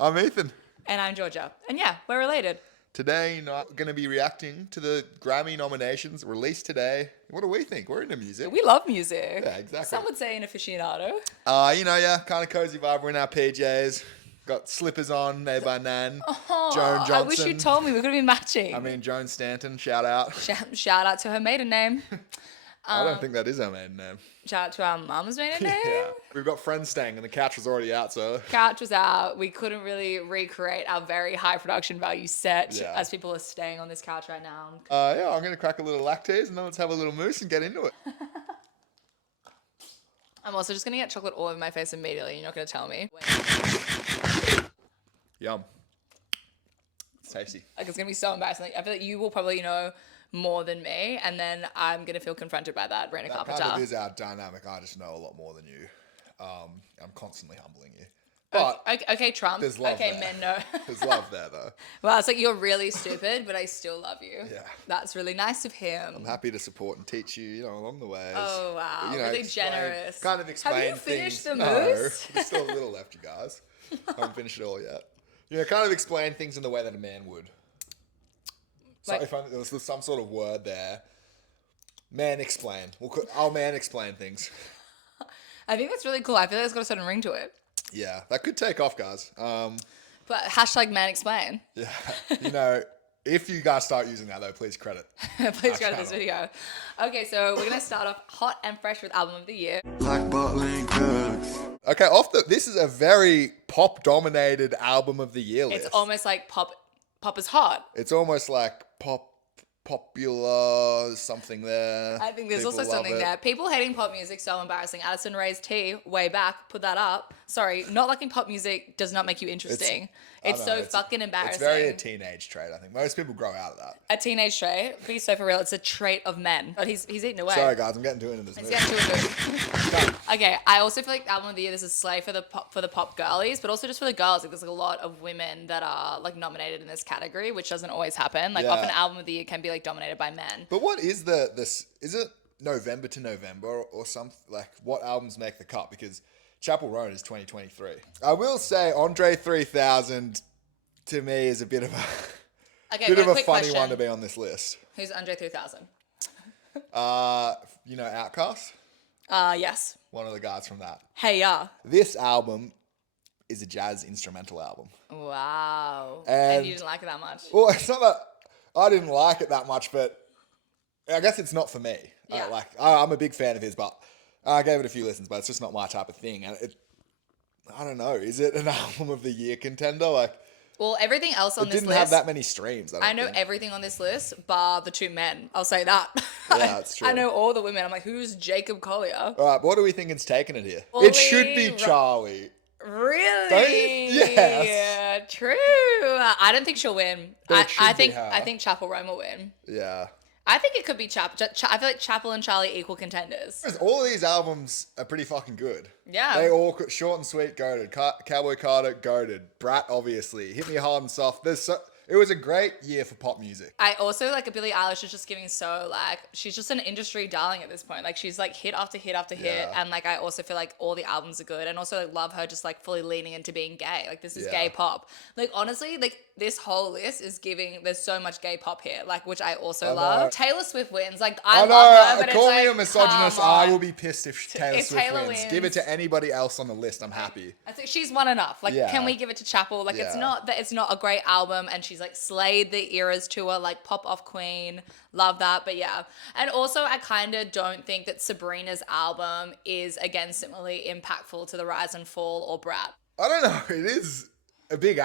I'm Ethan. And I'm Georgia. And yeah, we're related. Today, not going to be reacting to the Grammy nominations released today. What do we think? We're into music. We love music. Yeah, exactly. Some would say an aficionado. Kind of cozy vibe. We're in our PJs. Got slippers on, made by Nan. Oh, Joan Johnson. I wish you told me. We could have been matching. I mean, Joan Stanton, shout out. Shout out to her maiden name. I don't think that is our maiden name. Shout out to our mum's maiden name. Yeah. We've got friends staying and the couch was already out, so. Couch was out. We couldn't really recreate our very high production value set as people are staying on this couch right now. I'm going to crack a little lactase and then let's have a little mousse and get into it. I'm also just going to get chocolate all over my face immediately. You're not going to tell me. Yum. It's tasty. Like, it's going to be so embarrassing. Like, I feel like you will probably know more than me, and then I'm going to feel confronted by that, Brandon Carpenter. That kind of is our dynamic. I just know a lot more than you. I'm constantly humbling you. But okay, Trump. There's love okay, there. men, no. There's love there, though. Well, it's like, you're really stupid, but I still love you. Yeah. That's really nice of him. I'm happy to support and teach you, along the way. Oh, wow. Really generous. Kind of explain Have you finished things. the mousse? No, there's still a little left, you guys. I haven't finished it all yet. Kind of explain things in the way that a man would. So if there was some sort of word there, man explain. I'll man explain things. I think that's really cool. I feel like it's got a certain ring to it. Yeah, that could take off, guys. But hashtag man explain. Yeah, if you guys start using that though, please credit. Please credit this video. Okay, so we're gonna start off hot and fresh with album of the year. Like bottling drugs. Okay, this is a very pop-dominated album of the year list. It's almost like pop is hot. It's almost like popular something there. I think there's People also love something it. there. People hating pop music, so embarrassing. Addison Rae's Tea, way back, put that up. Sorry, not liking pop music does not make you interesting. It's so fucking embarrassing. It's very a teenage trait, I think. Most people grow out of that. A teenage trait? Be so for real, it's a trait of men. But he's eating away. Sorry guys, I'm getting too into this movie. Okay, I also feel like album of the year, this is slay for the pop girlies, but also just for the girls. Like, there's like a lot of women that are like nominated in this category, which doesn't always happen. Like, often album of the year can be like dominated by men. But what is this? Is it November to November or something? Like, what albums make the cut? Because Chapel Roan is 2023. I will say Andre 3000 to me is a bit of a funny question. one to be on this list. Who's Andre 3000? Outkast? Yes. One of the guys from that. Hey, yeah. This album is a jazz instrumental album. Wow. And you didn't like it that much? Well, it's not that I didn't like it that much, but I guess it's not for me. Yeah. I'm a big fan of his, but I gave it a few listens, but it's just not my type of thing. And I don't know. Is it an album of the year contender? Like, well, everything else on this list. It didn't have that many streams. I know everything on this list, bar the two men. I'll say that. Yeah, that's true. I know all the women. I'm like, who's Jacob Collier? All right, what do we think is taking it here? Ollie It should be Charlie. Really? Don't you? Yes. True. I don't think she'll win. But it should I be her. think Chapel Roan will win. Yeah. I think it could be I feel like Chapel and Charlie equal contenders. All of these albums are pretty fucking good. Yeah. They all short and sweet, goated. Cowboy Carter, goated. Brat, obviously. Hit Me Hard and Soft. It was a great year for pop music. I also like Billie Eilish is just giving she's just an industry darling at this point. Like, she's like hit after hit after hit, and like I also feel like all the albums are good, and also like love her just like fully leaning into being gay. Like, this is gay pop. Like, honestly, like this whole list is there's so much gay pop here, like, which I also love. Taylor Swift wins. Like, I love her, but call it's me like, a misogynist. I will be pissed if Taylor Swift Taylor wins. wins. Give it to anybody else on the list. I'm happy. I think she's won enough. Like, can we give it to Chapel? Like, it's not a great album, and she's like slayed the eras tour, like pop off queen, love that. But yeah, and also I kind of don't think that Sabrina's album is again similarly impactful to the rise and fall or Brat. I don't know. It is a big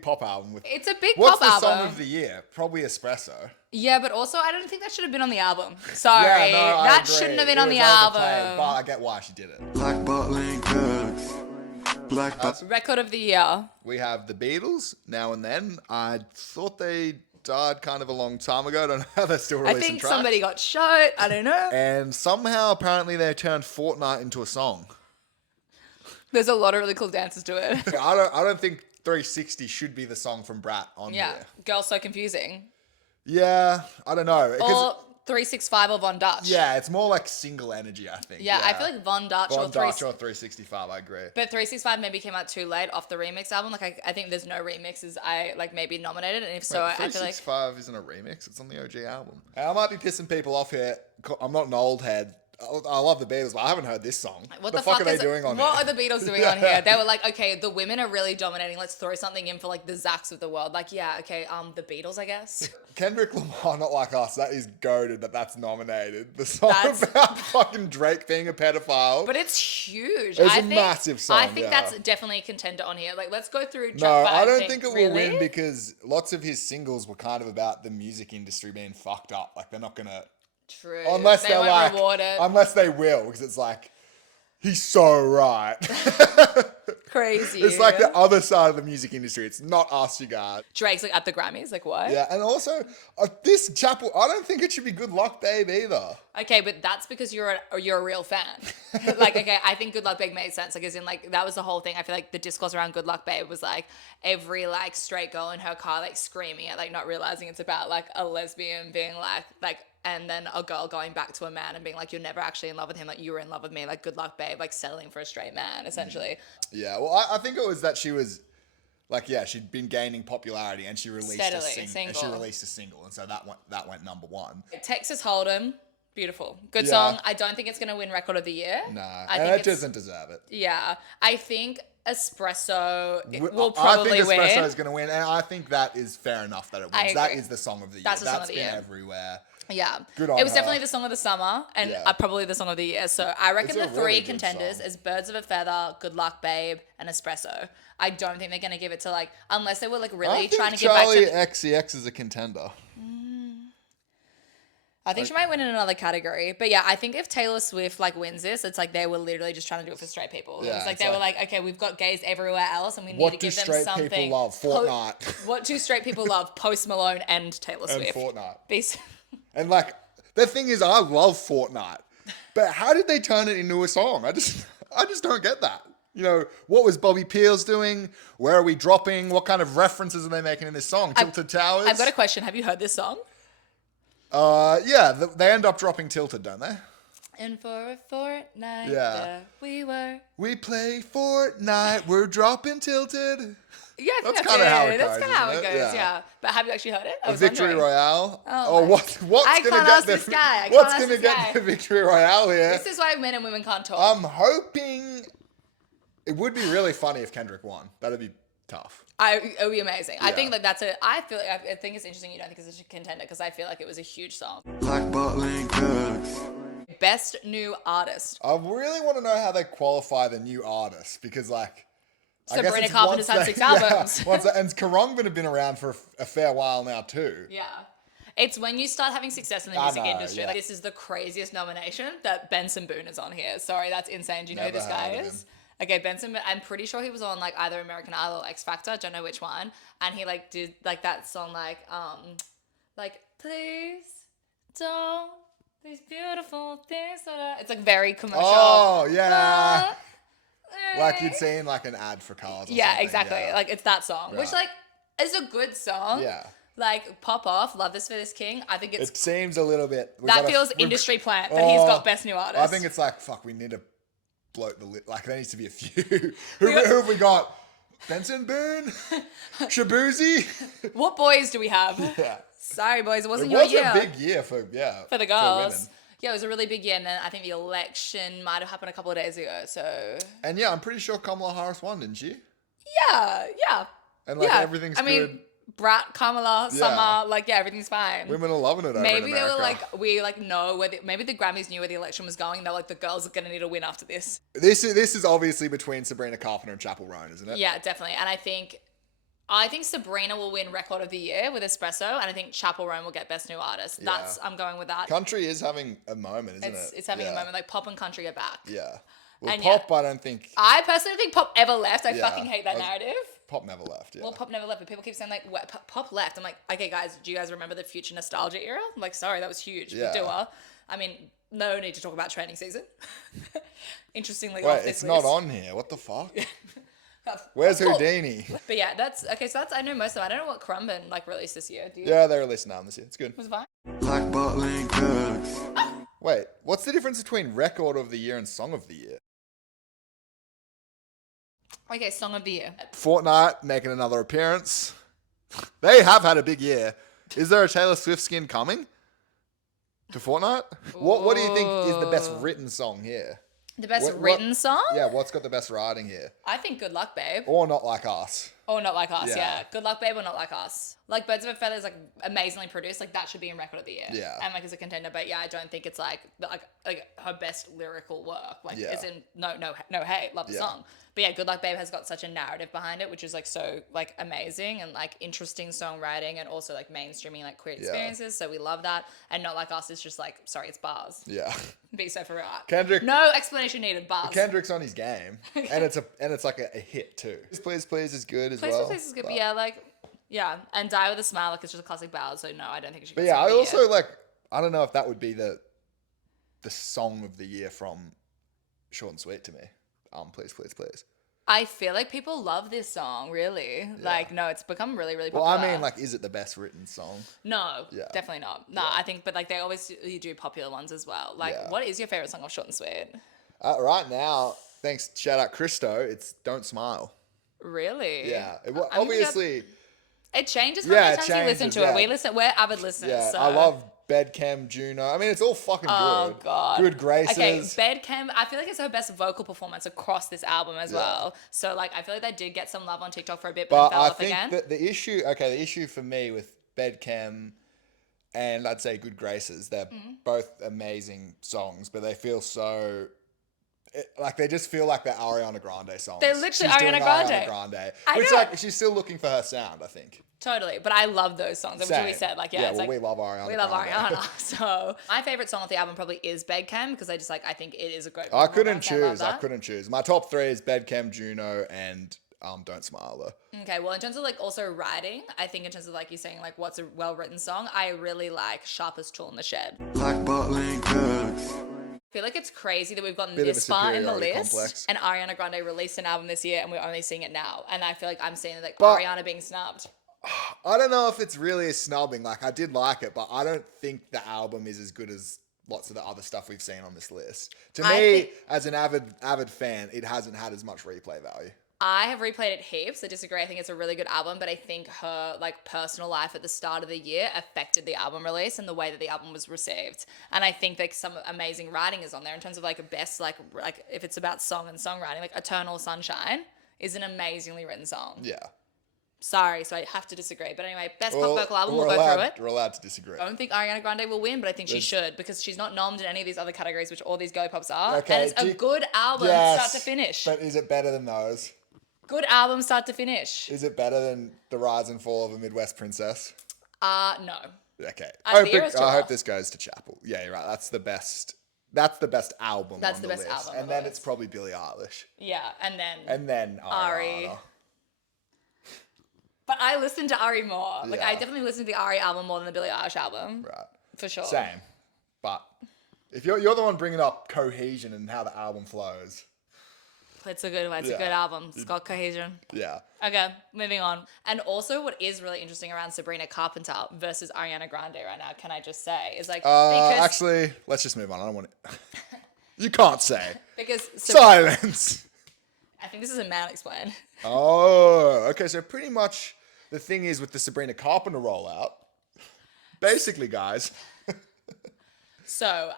pop album. It's a big What's pop album. the song of the year? Probably Espresso. Yeah, but also I don't think that should have been on the album. Sorry, I that agree. shouldn't have been It on was the overplayed, album. but I get why she did it. Like bottling drugs. Record of the year. We have the Beatles, Now and Then. I thought they died kind of a long time ago. I don't know how they're still releasing I think tracks. somebody got shot. I don't know. And somehow, apparently, they turned Fortnite into a song. There's a lot of really cool dances to it. I don't think 360 should be the song from Brat on here. Girls So Confusing. Yeah, I don't know. Or 365 or Von Dutch. Yeah, it's more like single energy, I think. Yeah, I feel like Von Dutch Von or Dutch or 365, I agree. But 365 maybe came out too late off the remix album. Like I think there's no remixes I like maybe nominated, and if so, Wait, I feel like 365 isn't a remix. It's on the OG album. I might be pissing people off here. I'm not an old head. I love the Beatles, but I haven't heard this song. What the fuck are they doing on What here? are the Beatles doing on here? They were like, okay, the women are really dominating. Let's throw something in for like the Zacks of the world. Like, yeah, okay, the Beatles, I guess. Kendrick Lamar, Not Like Us, that is goated that's nominated. The song about fucking Drake being a pedophile. But it's huge. It's a massive song, I think yeah. that's definitely a contender on here. Like, let's go through. No, I don't think it will really? win because lots of his singles were kind of about the music industry being fucked up. Like, they're not going to... True. Unless they they're won't like... reward it. Unless they will, because it's like... He's so right. Crazy. It's like the other side of the music industry. It's not us, you guys. Drake's like at the Grammys. Like, what? Yeah, and also, this Chapel, I don't think it should be Good Luck Babe either. Okay, but that's because you're a real fan. Like, okay, I think Good Luck Babe made sense. Like, as in, like, that was the whole thing. I feel like the discourse around Good Luck Babe was like every like straight girl in her car like screaming at like not realizing it's about like a lesbian being like. And then a girl going back to a man and being like, you're never actually in love with him. Like, you were in love with me. Like, good luck, babe. Like, settling for a straight man, essentially. Yeah, well, I think it was that she was, like, yeah, she'd been gaining popularity and she released a single. And so that went number one. Texas Hold'em, beautiful. Good Yeah. song. I don't think it's going to win Record of the Year. No, I and think it doesn't deserve it. Yeah. I think Espresso will I probably think win. Espresso is going to win, and I think that is fair enough that it I wins. That agree. is the song of the year. That's the song of That's the been year. everywhere. Yeah. Good on It was her. definitely the song of the summer and Yeah. probably the song of the year. So I reckon It's a the three really good contenders song. is Birds of a Feather, Good Luck Babe, and Espresso. I don't think they're going to give it to like, unless they were like really I think trying to get Charlie back to... XCX is a contender. I think she might win in another category. But yeah, I think if Taylor Swift like wins this, it's like they were literally just trying to do it for straight people. Yeah, It's like it's they were like- like, okay, we've got gays everywhere else and we need What to do give them straight something. people love? Fortnite. What do straight people love? Post Malone and Taylor And Swift. Fortnite. And like, the thing is, I love Fortnite, but how did they turn it into a song? I just don't get that. You know, what was Bobby Peels doing? Where are we dropping? What kind of references are they making in this song? Tilted Towers? I've got a question. Have you heard this song? Yeah, they end up dropping Tilted, don't they? And for a fortnight, Yeah. there we were. We play Fortnite, we're dropping Tilted. Yeah, I think That's that's kinda how it it. That's goes, kind of how it isn't goes, it? yeah. But have you actually heard it? I A was Victory wondering. Royale. Oh, What's I gonna can't get ask the this guy. I What's can't ask gonna this get guy. the Victory Royale here? This is why men and women can't talk. I'm hoping it would be really funny if Kendrick won. That'd be tough. It would be amazing. I Yeah. think like I think it's interesting you don't think it's a contender because I feel like it was a huge song. Like bottling cooks. Best new artist. I really want to know how they qualify the new artists because, like, I guess Sabrina it's Carpenter's once had they- 6 albums. And Karongman have been around for a fair while now too. Yeah. It's when you start having success in the I music know, industry. yeah. Like, this is the craziest nomination that Benson Boone is on here. Sorry, that's insane. Do you know who Never this guy heard of is? Okay, Benson, I'm pretty sure he was on like either American Idol or X Factor. I don't know which one. And he like did like that song like please don't these beautiful things. It's like very commercial. Oh yeah, like you'd seen like an ad for cars. Or Yeah, something. exactly. Yeah. Like it's that song, which Right. like is a good song. Yeah. Like pop off, love this for this king. I think it's It seems a little bit. that feels industry plant that he's got best new artist. I think it's like fuck. We need to bloat the lit. Like there needs to be a few. who have we got? Benson Boone, Shabuzi. What boys do we have? Yeah. Sorry, boys, it It wasn't was your year a big year for for the girls. women. Yeah, it was a really big year, and then I think the election might have happened a couple of days ago. So And yeah, I'm pretty sure Kamala Harris won, didn't she? yeah. And like yeah. everything's I mean, good. Brat, Kamala, Yeah. Summer, like yeah, everything's fine. Women are loving it over in Maybe they America. were like, we like know where maybe the Grammys knew where the election was going. They're like, the girls are gonna need a win after this. This is obviously between Sabrina Carpenter and Chapel Roan, isn't it? Yeah, definitely. And I think Sabrina will win Record of the Year with Espresso, and I think Chapel Roan will get Best New Artist. Yeah. I'm going with that. Country is having a moment, isn't it? It's having Yeah. a moment. Like pop and country are back. Yeah. Well, And pop, I don't think. I personally think pop ever left. I Yeah. fucking hate that narrative. Pop never left. Yeah. Well, pop never left, but people keep saying like, what, pop left. I'm like, okay, guys, do you guys remember the Future Nostalgia era? I'm like, sorry, that was huge. Yeah. The Dua. I mean, no need to talk about training season. Interestingly, Wait, off this it's not list. on here. What the fuck? Oh, Where's cool. Houdini? But yeah, that's okay. So that's I know most of them. I don't know what Crumban like released this year. Do you? Yeah, they released an album this year. It's good. Was it fine? Like bottling cooks. Wait, what's the difference between record of the year and song of the year? Okay, song of the year. Fortnite making another appearance. They have had a big year. Is there a Taylor Swift skin coming to Fortnite? What do you think is the best written song here? The best written song? Yeah, what's got the best writing here? I think Good Luck Babe. Or Not Like Us. Or Not Like Us, Yeah. yeah. Good Luck Babe or Not Like Us. Like Birds of a Feather is like amazingly produced. Like that should be in record of the year. Yeah. And like as a contender, but yeah, I don't think it's like her best lyrical work. Like Yeah. it's in no hate, love the Yeah. song. But yeah, Good Luck Babe has got such a narrative behind it, which is like so like amazing and like interesting songwriting and also like mainstreaming like queer experiences. So we love that. And Not Like Us is just like, sorry, it's bars. Yeah. Be so for real. Kendrick. No explanation needed, bars. Kendrick's on his game, and it's like a hit too. Please Please is good as Place well. for Place is good, but yeah, like yeah, and Die with a Smile, like it's just a classic ballad. So no, I don't think it should. But get yeah, song I of the also year. like. I don't know if that would be the song of the year from Short and Sweet to me. Please Please Please. I feel like people love this song, really. Like, no, it's become really, really Well, popular. I mean, like, is it the best written song? No, Yeah. definitely not. No, I think, but like they always do popular ones as well. Like, Yeah. what is your favorite song of Short and Sweet? Right now, thanks, shout out Christo. It's Don't Smile. Really? Yeah, I'm gonna obviously. It changes how Yeah, many it times you listen changes, to yeah. it. We're avid listeners. Yeah, so. I love Bedchem, Juno. I mean, it's all fucking Oh good. god. Good Graces. Okay, Bedchem. I feel like it's her best vocal performance across this album as well. So like, I feel like they did get some love on TikTok for a bit, but But then fell I off think again. that the issue for me with Bedchem and I'd say Good Graces, they're Mm-hmm. both amazing songs, but they feel so. Like they just feel like they're Ariana Grande songs. They're literally She's doing Ariana Grande. Ariana Grande, I which know. like she's still looking for her sound. I think. Totally, but I love those songs. Which we Same. said, like, yeah, Yeah, it's well, like we love Ariana We love Grande. Ariana. So my favorite song off the album probably is Bedchem because I just like I think it is a great. I couldn't performance. love choose. I that. couldn't choose. My top three is Bedchem, Juno, and Don't Smile though. Okay, well, in terms of like also writing, I think in terms of like you saying like what's a well written song, I really like Sharpest Tool in the Shed. Like bottling drugs. I feel like it's crazy that we've gotten Bit of this a far in the superiority list, complex. and Ariana Grande released an album this year, and we're only seeing it now. And I feel like I'm seeing like But- Ariana being snubbed. I don't know if it's really a snubbing. Like I did like it, but I don't think the album is as good as lots of the other stuff we've seen on this list. To I me, think- as an avid fan, it hasn't had as much replay value. I have replayed it heaps. I disagree. I think it's a really good album, but I think her like personal life at the start of the year affected the album release and the way that the album was received. And I think like some amazing writing is on there in terms of like a best like if it's about song and songwriting, like Eternal Sunshine is an amazingly written song. Yeah. Sorry, so I have to disagree. But anyway, best Well, pop vocal album, we're we'll go allowed, through it. We're allowed to disagree. I don't think Ariana Grande will win, but I think she should because she's not nommed in any of these other categories, which all these girly pops are. Okay, and it's a good album start to finish. But is it better than those? Good album start to finish. Is it better than The Rise and Fall of a Midwest Princess? No. Okay. The era's too I hope off. this goes to Chapel. Yeah, you're right. That's the best. That's the best album. That's on the the best list. album on and the then list. it's probably Billie Eilish, Yeah, and then and then Ari. Ariana. But I listen to Ari more. Like I Yeah. definitely listen to the Ari album more than the Billie Eilish album. Right. For sure. Same. But if you're the one bringing up cohesion and how the album flows, It's a good one. It's a Yeah. good album. It's got cohesion. yeah. Okay, moving on. And also what is really interesting around Sabrina Carpenter versus Ariana Grande right now, can I just say, is like because Actually, let's just move on. I don't want to. You can't say silence. silence. I think this is a man explain. Oh, okay. So pretty much the thing is with the Sabrina Carpenter rollout, basically, guys. So,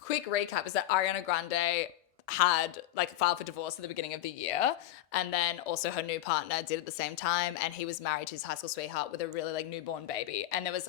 quick recap is that Ariana Grande had like filed for divorce at the beginning of the year, and then also her new partner did at the same time, and he was married to his high school sweetheart with a really like newborn baby, and there was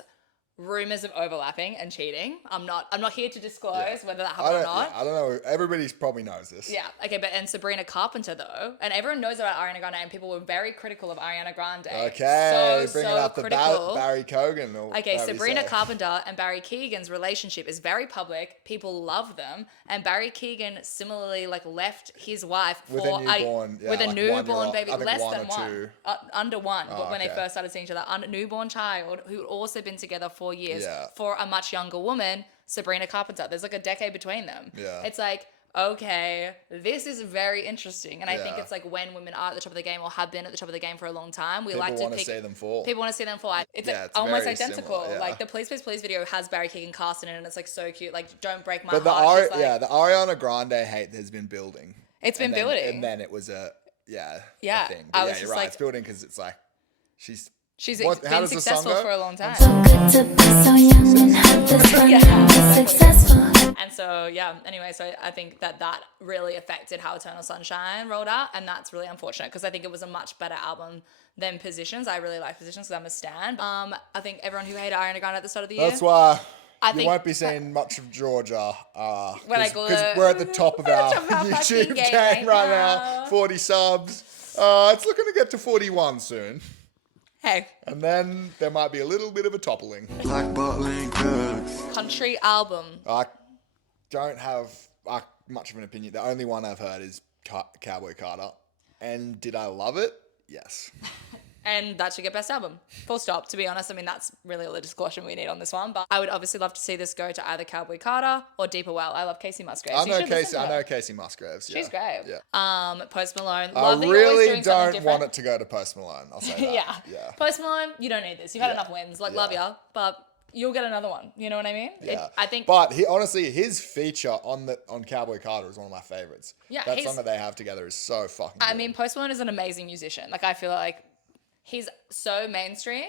rumors of overlapping and cheating. I'm not here to disclose whether that happened or not. I don't know. Everybody probably knows this. Yeah, okay, and Sabrina Carpenter though, and everyone knows about Ariana Grande, and people were very critical of Ariana Grande. Okay, so bringing up the critical. Barry Cogan. Or Okay, whatever you Sabrina say. Carpenter and Barry Keegan's relationship is very public. People love them, and Barry Keegan similarly like left his wife With a for newborn, yeah, with a like newborn 1 year old, baby, I think less 1 than or one, 2. Under one. But when they okay. first started seeing each other, newborn child who had also been together 4 years Yeah. for a much younger woman, Sabrina Carpenter. There's like a decade between them. Yeah. It's like. okay, this is very interesting. And I think it's like when women are at the top of the game or have been at the top of the game for a long time, we People like to want to pick. see them fall. People want to see them fall. It's, Yeah, like it's almost very identical. similar, yeah. Like the Please Please Please video has Barry Keoghan cast in it, and it's like so cute. Like Don't Break My But the Heart. She's like, the Ariana Grande hate has been building. It's been building. And then it was a Yeah, thing. I But was yeah, just you're right. like- It's building because it's like she's She's how been does the song successful go? for a long time. Good to be so young and have this fun and be successful. And so, yeah, anyway, so I think that really affected how Eternal Sunshine rolled out. And that's really unfortunate because I think it was a much better album than Positions. I really like Positions because I'm a stan. I think everyone who hated Ariana Grande at the start of the year. That's why I you think- won't be seeing much of Georgia When I because go we're at the top of our fucking YouTube game game right now. now. 40 subs. It's looking to get to 41 soon. Hey, And then there might be a little bit of a toppling. Like bottling drugs. country album. I don't have much of an opinion. The only one I've heard is Cowboy Carter. And did I love it? Yes. And that should get best album. Full stop. To be honest, I mean, that's really all the discussion we need on this one. But I would obviously love to see this go to either Cowboy Carter or Deeper Well. I love Casey Musgraves. I You know should listen Casey. to I her. know Casey Musgraves. Yeah. She's great. Yeah. Post Malone. I Love that you're always really doing something don't different. want it to go to Post Malone. I'll say that. Yeah. Yeah. Post Malone, you don't need this. You've had Yeah. enough wins. Like, Yeah. love ya. But you'll get another one. You know what I mean? Yeah. I think. But honestly, his feature on Cowboy Carter is one of my favorites. Yeah, That he's- song that they have together is so fucking good. I mean, Post Malone is an amazing musician. Like, I feel like he's so mainstream.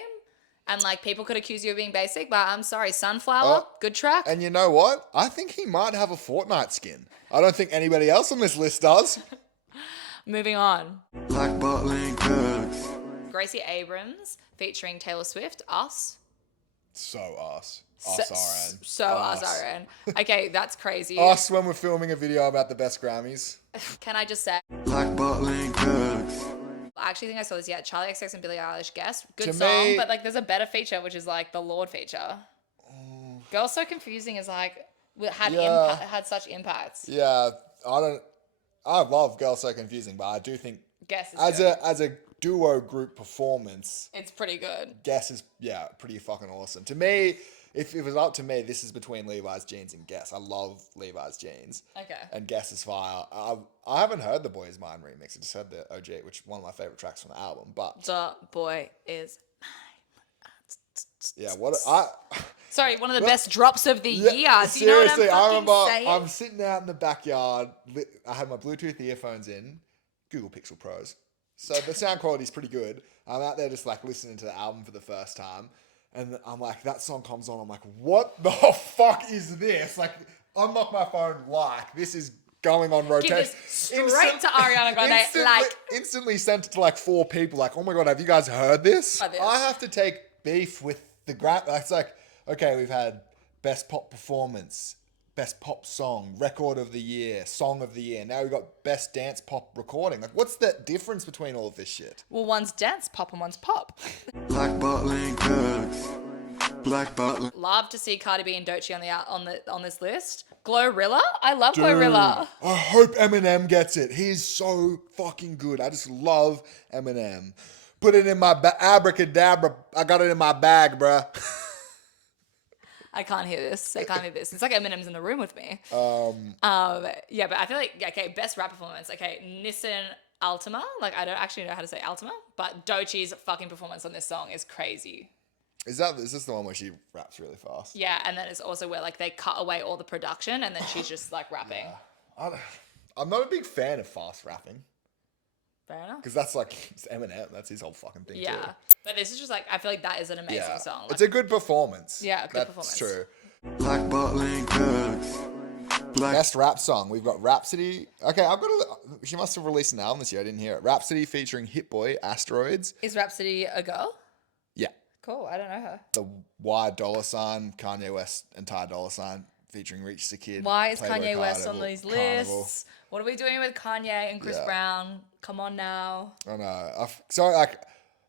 And, like, people could accuse you of being basic. But I'm sorry. Sunflower, good track. And you know what? I think he might have a Fortnite skin. I don't think anybody else on this list does. Moving on. Like bottling drugs. Gracie Abrams featuring Taylor Swift, Us. So us. Us, RN. So us, RN. Okay, that's crazy. Us when we're filming a video about the best Grammys. Can I just say, Like bottling drugs. I actually think I saw this, yeah, Charlie XX and Billie Eilish guest. Good To song, me- but like there's a better feature, which is like the Lord feature. Girls So Confusing is like, had such impacts. Yeah, I love Girl So Confusing, but I do think Guess is as good. a duo group performance, It's pretty good. Guess is pretty fucking awesome. To me, if it was up to me, this is between Levi's Jeans and Guess. I love Levi's Jeans. Okay. And Guess is fire. I haven't heard the Boys Mine remix. I just heard the OG, which is one of my favorite tracks from the album. But The boy is. yeah, Sorry, one of the best drops of the year. Do you seriously, know what I'm I fucking remember saying? I'm sitting out in the backyard. I had my Bluetooth earphones in, Google Pixel Pros. So the sound quality is pretty good. I'm out there just like listening to the album for the first time. And I'm like, that song comes on. I'm like, what the fuck is this? Like, unlock my phone. Like, this is going on rotation. Give this straight to Ariana Grande. Instantly sent it to like 4 people. Like, oh my God, have you guys heard this? Heard this. I have to take beef with the Grammy. It's like, okay, we've had best pop performance, best pop song, record of the year, song of the year. Now we've got best dance pop recording. Like, what's the difference between all of this shit? Well, one's dance pop and one's pop. Like bottling drugs. Like bottling. Love to see Cardi B and Doechii on this list. Glorilla, I love Glorilla. I hope Eminem gets it. He's so fucking good. I just love Eminem. Put it in my abracadabra. I got it in my bag, bruh. I can't hear this. I can't hear this. It's like Eminem's in the room with me. Yeah, but I feel like, okay, best rap performance. Okay, Nissan Altima. Like, I don't actually know how to say Altima, but Doechii's fucking performance on this song is crazy. Is this the one where she raps really fast? Yeah, and then it's also where like they cut away all the production and then she's just like rapping. I'm not a big fan of fast rapping. Fair enough. Because that's like, it's Eminem. That's his whole fucking thing, Yeah, too. but this is just like, I feel like that is an amazing Yeah. song. Like, It's a good performance. Yeah, a good That's performance. true. Like bottling drugs. Like Best rap song. We've got Rhapsody. Okay, she must have released an album this year. I didn't hear it. Rhapsody featuring Hit Boy, Asteroids. is Rhapsody a girl? Yeah. Cool, I don't know her. The Y Dollar Sign, Kanye West and Ty Dollar Sign featuring Reach the Kid. Why is Playboy Kanye West on Carnival- these Carnival. lists? What are we doing with Kanye and Chris Yeah. Brown? Come on now. I know. So, like,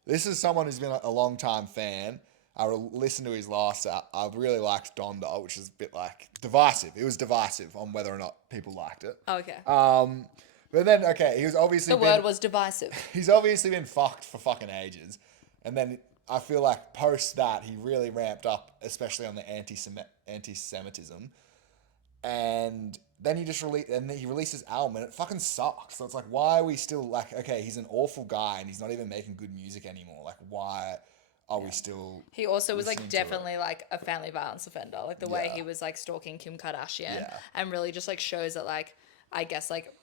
this is someone who's been a long time fan. I listened to his last. I really liked Donda, which is a bit like divisive. It was divisive on whether or not people liked it. Okay. But then, okay, he was obviously The word was divisive. he's obviously been fucked for fucking ages, and then I feel like post that he really ramped up, especially on the anti-Semitism, and then he just releases album and it fucking sucks. So it's like, why are we still like, okay, he's an awful guy and he's not even making good music anymore. Like, why are we still? He also was like listening to it? definitely like a family violence offender. Like the way he was like stalking Kim Kardashian and really just like shows that like, I guess like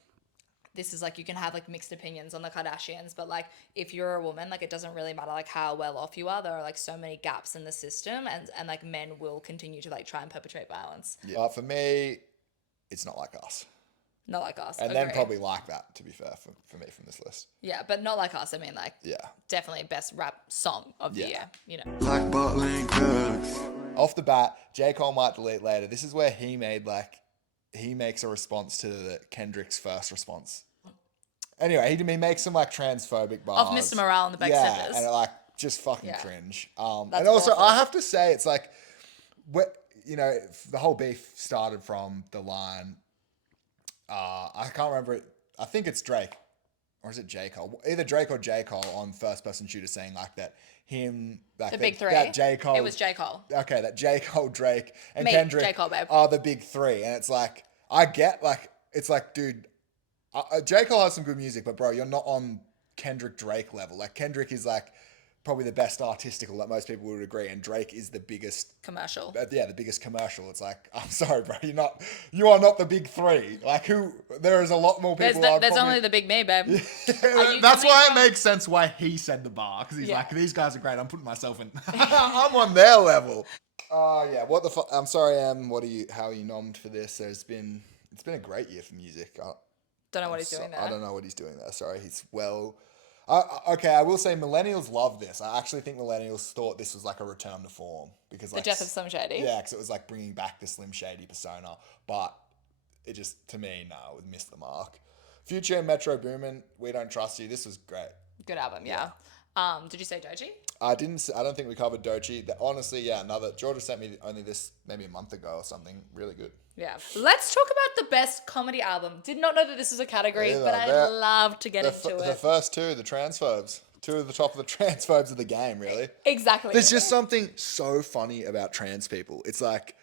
this is like, you can have like mixed opinions on the Kardashians, but like if you're a woman, like it doesn't really matter like how well off you are. There are like so many gaps in the system and like men will continue to like try and perpetrate violence. Yeah. For me, it's Not Like Us. Not Like Us. And then probably Like That, to be fair, for me from this list. Yeah, but Not Like Us, I mean like definitely best rap song of the year, you know. Like bottling drugs. Off the bat, J. Cole might delete later. This is where he makes a response to Kendrick's first response. Anyway, he makes some like transphobic bars. Of Mr. Morale and the Backsteppers. And it like just fucking cringe. That's and also awful. I have to say it's like, you know, the whole beef started from the line. I can't remember it. I think it's Drake, or is it J. Cole? Either Drake or J. Cole on First Person Shooter saying like that him like The big three. That J. Cole. It was J. Cole. Okay, that J. Cole, Drake, and Me, Kendrick J. Cole, babe. are the big three, and it's like I get like it's like, dude, J. Cole has some good music, but bro, you're not on Kendrick Drake level. Like Kendrick is like probably the best artistical that most people would agree, and Drake is the biggest Commercial. the biggest commercial. It's like, I'm sorry, bro, you are not the big three. Like there is a lot more people. There's only the big me, babe. That's why it makes sense why he said the bar, because he's like, these guys are great. I'm putting myself in. I'm on their level. Oh yeah, what the fuck? I'm sorry, Em. How are you nommed for this? It's been a great year for music. Don't know what he's doing there. I don't know what he's doing there. Sorry, okay, I will say millennials love this. I actually think millennials thought this was like a return to form because The like death of Slim Shady. Yeah, because it was like bringing back the Slim Shady persona, but it just, to me, no, it missed the mark. Future and Metro Boomin, We Don't Trust You. This was great. Good album, yeah. Did you say Doechii? I don't think we covered Doechii. Honestly, yeah, Georgia sent me only this maybe a month ago or something. Really good. Yeah. Let's talk about the best comedy album. Did not know that this was a category, but I'd love to get into it. The first two, the transphobes. Two of the top of the transphobes of the game, really. Exactly. There's just something so funny about trans people. It's like,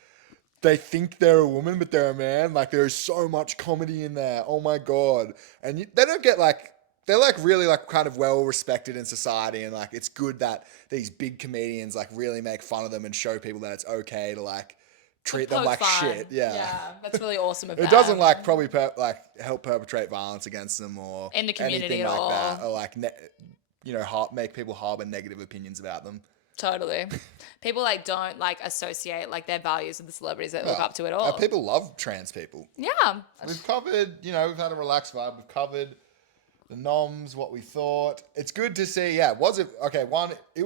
they think they're a woman, but they're a man. Like, there is so much comedy in there. Oh my God. And they don't get like, they're like really like kind of well respected in society. And like, it's good that these big comedians like really make fun of them and show people that it's okay to like treat them like shit. Yeah. That's really awesome of them. It doesn't like probably help perpetrate violence against them or in the community anything at like all. that. Or like, make people harbor negative opinions about them. Totally. People like don't like associate like their values with the celebrities they look up to at all. People love trans people. Yeah. We've covered, we've had a relaxed vibe. We've covered the noms, what we thought. It's good to see. Yeah, it was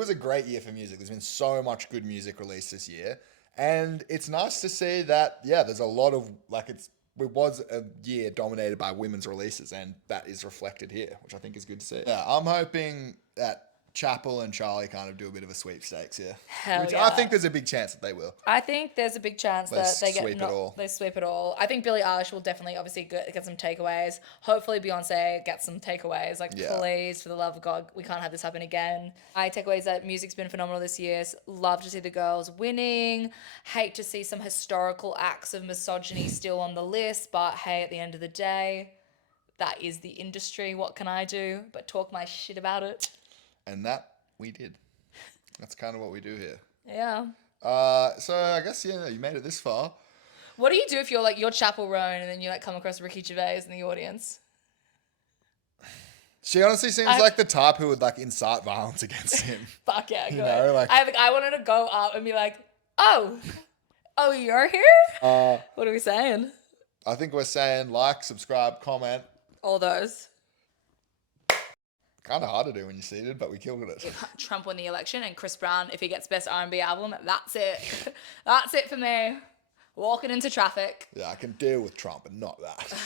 a great year for music. There's been so much good music released this year. And it's nice to see that, there's a lot of, like, it was a year dominated by women's releases, and that is reflected here, which I think is good to see. Yeah, I'm hoping that Chappell and Charlie kind of do a bit of a sweepstakes here. Hell yeah. I think there's a big chance that they will. I think there's a big chance that they sweep it all. I think Billie Eilish will definitely obviously get some takeaways. Hopefully Beyonce gets some takeaways. Like, please, for the love of God, we can't have this happen again. My takeaways that music's been phenomenal this year. Love to see the girls winning. Hate to see some historical acts of misogyny still on the list. But hey, at the end of the day, that is the industry. What can I do but talk my shit about it? And that we did. That's kind of what we do here. Yeah. So I guess, you made it this far. What do you do if you're like, you're Chappell Roan and then you like come across Ricky Gervais in the audience? She honestly seems like the type who would like incite violence against him. Fuck yeah, good. Like, I wanted to go up and be like, oh, you're here? What are we saying? I think we're saying like, subscribe, comment. All those. Kind of hard to do when you're seated, but we killed it. Trump won the election, and Chris Brown, if he gets best R&B album, that's it. That's it for me. Walking into traffic. Yeah, I can deal with Trump, but not that.